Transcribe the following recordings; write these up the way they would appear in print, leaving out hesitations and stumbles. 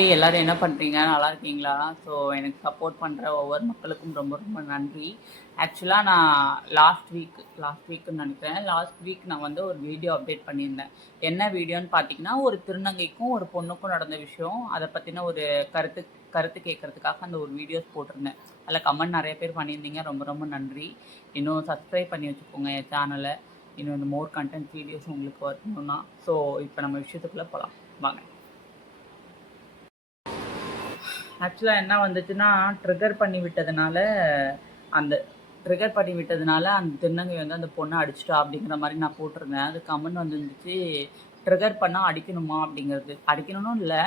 எல்லாரும் என்ன பண்ணுறீங்க? நல்லா இருக்கீங்களா? ஸோ எனக்கு சப்போர்ட் பண்ணுற ஒவ்வொரு மக்களுக்கும் ரொம்ப ரொம்ப நன்றி. ஆக்சுவலாக நான் லாஸ்ட் வீக்குன்னு நினைக்கிறேன். லாஸ்ட் வீக் நான் வந்து ஒரு வீடியோ அப்டேட் பண்ணியிருந்தேன். என்ன வீடியோன்னு பார்த்தீங்கன்னா, ஒரு திருநங்கைக்கும் ஒரு பொண்ணுக்கும் நடந்த விஷயம். அதை பற்றின ஒரு கருத்து கருத்து கேட்கறதுக்காக அந்த ஒரு வீடியோஸ் போட்டிருந்தேன். அதில் கமெண்ட் நிறைய பேர் பண்ணியிருந்தீங்க. ரொம்ப ரொம்ப நன்றி. இன்னும் சப்ஸ்கிரைப் பண்ணி வச்சுக்கோங்க என் சேனலை. இன்னும் இந்த மோர் கண்டென்ட் வீடியோஸ் உங்களுக்கு வரணும்னா. ஸோ இப்போ நம்ம விஷயத்துக்குள்ளே போகலாம் வாங்க. ஆக்சுவலாக என்ன வந்துச்சுன்னா ட்ரிகர் பண்ணி விட்டதுனால அந்த அந்த திருநங்கை வந்து அந்த பொண்ணை அடிச்சிட்டா அப்படிங்கிற மாதிரி நான் போட்டிருந்தேன். அது கமெண்ட் வந்துருந்துச்சு, ட்ரிகர் பண்ணால் அடிக்கணுமா அப்படிங்கிறது. அடிக்கணும்னு இல்லை,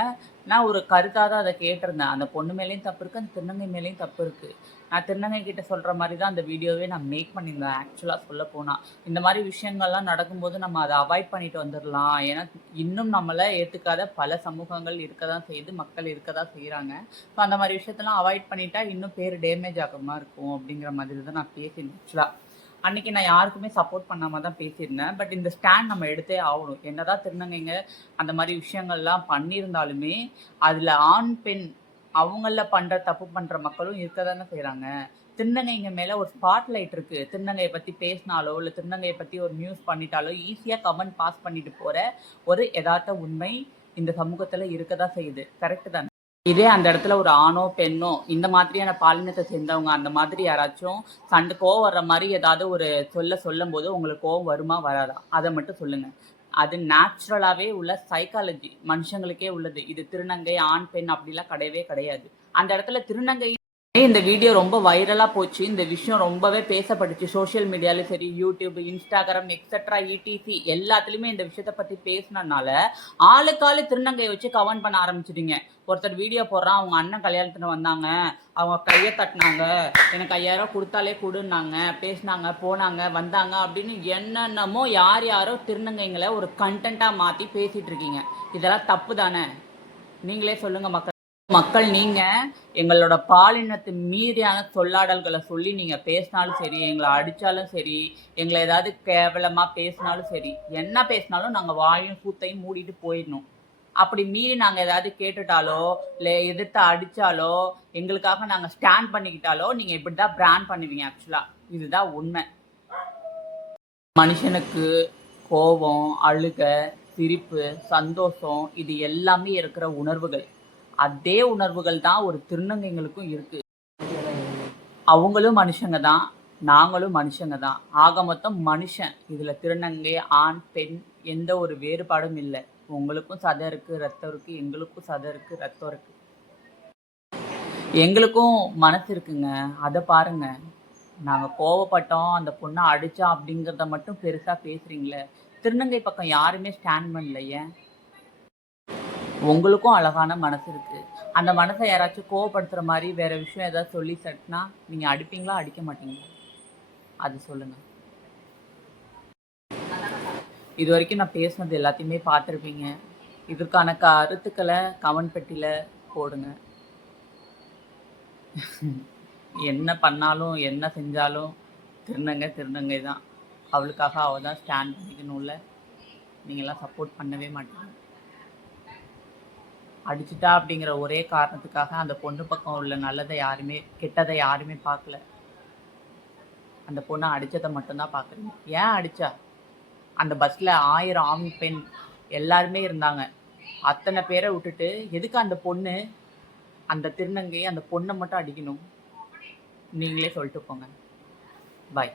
நான் ஒரு கருத்தாக தான் அதை கேட்டிருந்தேன். அந்த பொண்ணு மேலேயும் தப்பு இருக்குது, அந்த திருநங்கை மேலேயும் தப்பு இருக்குது. நான் திருநங்கை கிட்ட சொல்கிற மாதிரி தான் அந்த வீடியோவே நான் மேக் பண்ணியிருந்தேன். ஆக்சுவலாக சொல்ல போனால் இந்த மாதிரி விஷயங்கள்லாம் நடக்கும்போது நம்ம அதை அவாய்ட் பண்ணிட்டு வந்துடலாம். ஏன்னா இன்னும் நம்மளை ஏற்றுக்காத பல சமூகங்கள் இருக்க தான் செய்யுது, மக்கள் இருக்க தான் செய்கிறாங்க. ஸோ அந்த மாதிரி விஷயத்தெல்லாம் அவாய்ட் பண்ணிட்டா இன்னும் பேர் டேமேஜ் ஆகாமல் இருக்கும் அப்படிங்கிற மாதிரி தான் நான் பேசியிருந்தேன். ஆக்சுவலாக அன்றைக்கி நான் யாருக்குமே சப்போர்ட் பண்ணாமல் தான் பேசியிருந்தேன். பட் இந்த ஸ்டாண்ட் நம்ம எடுத்தே ஆகணும். என்னதான் திருநங்கைங்க அந்த மாதிரி விஷயங்கள்லாம் பண்ணியிருந்தாலுமே அதில் ஆண் பெண் அவங்கள பண்ணுற தப்பு பண்ணுற மக்களும் இருக்க தானே செய்கிறாங்க. திருநங்கைங்க மேலே ஒரு ஸ்பாட்லைட் இருக்குது. திருநங்கையை பற்றி பேசினாலோ இல்லை திருநங்கையை பற்றி ஒரு நியூஸ் பண்ணிட்டாலோ ஈஸியாக கமெண்ட் பாஸ் பண்ணிட்டு போகிற ஒரு யதார்த்த உண்மை இந்த சமூகத்தில் இருக்க தான் செய்யுது. கரெக்டு தானே? இதே அந்த இடத்துல ஒரு ஆணோ பெண்ணோ இந்த மாதிரியான பாலினத்தை சேர்ந்தவங்க அந்த மாதிரி யாராச்சும் சண்டை கோவம் வர்ற மாதிரி ஏதாவது ஒரு சொல்லும் போது உங்களுக்கு கோவம் வருமா வராதா? அதை மட்டும் சொல்லுங்க. அது நேச்சுரலாகவே உள்ள சைக்காலஜி, மனுஷங்களுக்கே உள்ளது. இது திருநங்கை ஆண் பெண் அப்படிலாம் கிடையவே கிடையாது. அந்த இடத்துல திருநங்கை இந்த வீடியோ ரொம்ப வைரலாக போச்சு. இந்த விஷயம் ரொம்பவே பேசப்பட்டுச்சு சோஷியல் மீடியாலும் சரி, யூடியூப், இன்ஸ்டாகிராம் எக்ஸெட்ரா இடிசி எல்லாத்துலேயுமே இந்த விஷயத்தை பற்றி பேசினதுனால ஆளுக்காலு திருநங்கையை வச்சு கமெண்ட் பண்ண ஆரம்பிச்சிடுங்க. ஒருத்தர் வீடியோ போடுறான், அவங்க அண்ணன் கல்யாணத்துல வந்தாங்க, அவங்க கையை தட்டினாங்க, எனக்கு 5000 கொடுத்தாலே கொடுன்னாங்க, பேசினாங்க, போனாங்க, வந்தாங்க அப்படின்னு என்னென்னமோ யாரோ திருநங்கைங்களை ஒரு கண்டென்ட்டாக மாற்றி பேசிகிட்டு இருக்கீங்க. இதெல்லாம் தப்பு தானே? நீங்களே சொல்லுங்கள் மக்கள். நீங்கள் எங்களோட பாலினத்து மீறியான சொல்லாடல்களை சொல்லி நீங்கள் பேசினாலும் சரி, எங்களை அடித்தாலும் சரி, எங்களை ஏதாவது கேவலமாக பேசினாலும் சரி, என்ன பேசினாலும் நாங்கள் வாயும் கூத்தையும் மூடிட்டு போயிடணும். அப்படி மீறி நாங்கள் ஏதாவது கேட்டுட்டாலோ இல்லை எதிர்த்து அடித்தாலோ எங்களுக்காக நாங்கள் ஸ்டாண்ட் பண்ணிக்கிட்டாலோ நீங்கள் இப்படி தான் பிராண்ட் பண்ணுவீங்க. ஆக்சுவலாக இதுதான் உண்மை. மனுஷனுக்கு கோபம், அழுக, சிரிப்பு, சந்தோஷம் இது எல்லாமே இருக்கிற உணர்வுகள். அதே உணர்வுகள் தான் ஒரு திருநங்கைங்களுக்கும் இருக்கு. அவங்களும் மனுஷங்க தான், நாங்களும் மனுஷங்க தான். ஆக மொத்தம் மனுஷன். இதுல திருநங்கை ஆண் பெண் எந்த ஒரு வேறுபாடும் இல்லை. உங்களுக்கும் சதை இருக்கு, ரத்தம் இருக்கு, எங்களுக்கும் சதை இருக்கு, ரத்தம் இருக்கு. எங்களுக்கும் மனசு இருக்குங்க. அதை பாருங்க. நாங்க கோவப்பட்டோம், அந்த பொண்ணை அடிச்சோம் அப்படிங்கிறத மட்டும் பெருசா பேசுறீங்களே. திருநங்கை பக்கம் யாருமே ஸ்டாண்ட் பண்ணல. ஏன்? உங்களுக்கும் அழகான மனசு இருக்கு. அந்த மனசை யாராச்சும் கோவப்படுத்துற மாதிரி வேற விஷயம் ஏதாவது சொல்லி தட்டினா நீங்க அடிப்பீங்களா, அடிக்க மாட்டீங்களா? அது சொல்லுங்க. இது வரைக்கும் நான் பேசுனது எல்லாத்தையுமே பார்த்துருப்பீங்க. இதற்கான கருத்துக்களை கமெண்ட் பெட்டியில போடுங்க. என்ன பண்ணாலும் என்ன செஞ்சாலும் திருநங்கை தான். அவளுக்காக அவள் தான் ஸ்டாண்ட் பண்ணிக்கணும்ல. நீங்களாம் சப்போர்ட் பண்ணவே மாட்டீங்க. அடிச்சுட்டா அப்படிங்கிற ஒரே காரணத்துக்காக அந்த பொண்ணு பக்கம் உள்ள கெட்டதை யாருமே பார்க்கல. அந்த பொண்ணை அடித்ததை மட்டும்தான் பார்க்குறீங்க. ஏன் அடித்தா? அந்த பஸ்ஸில் 1000 ஆண் பெண் எல்லாருமே இருந்தாங்க. அத்தனை பேரை விட்டுட்டு எதுக்கு அந்த திருநங்கை அந்த பொண்ணை மட்டும் அடிக்கணும்? நீங்களே சொல்லிட்டு போங்க. பாய்.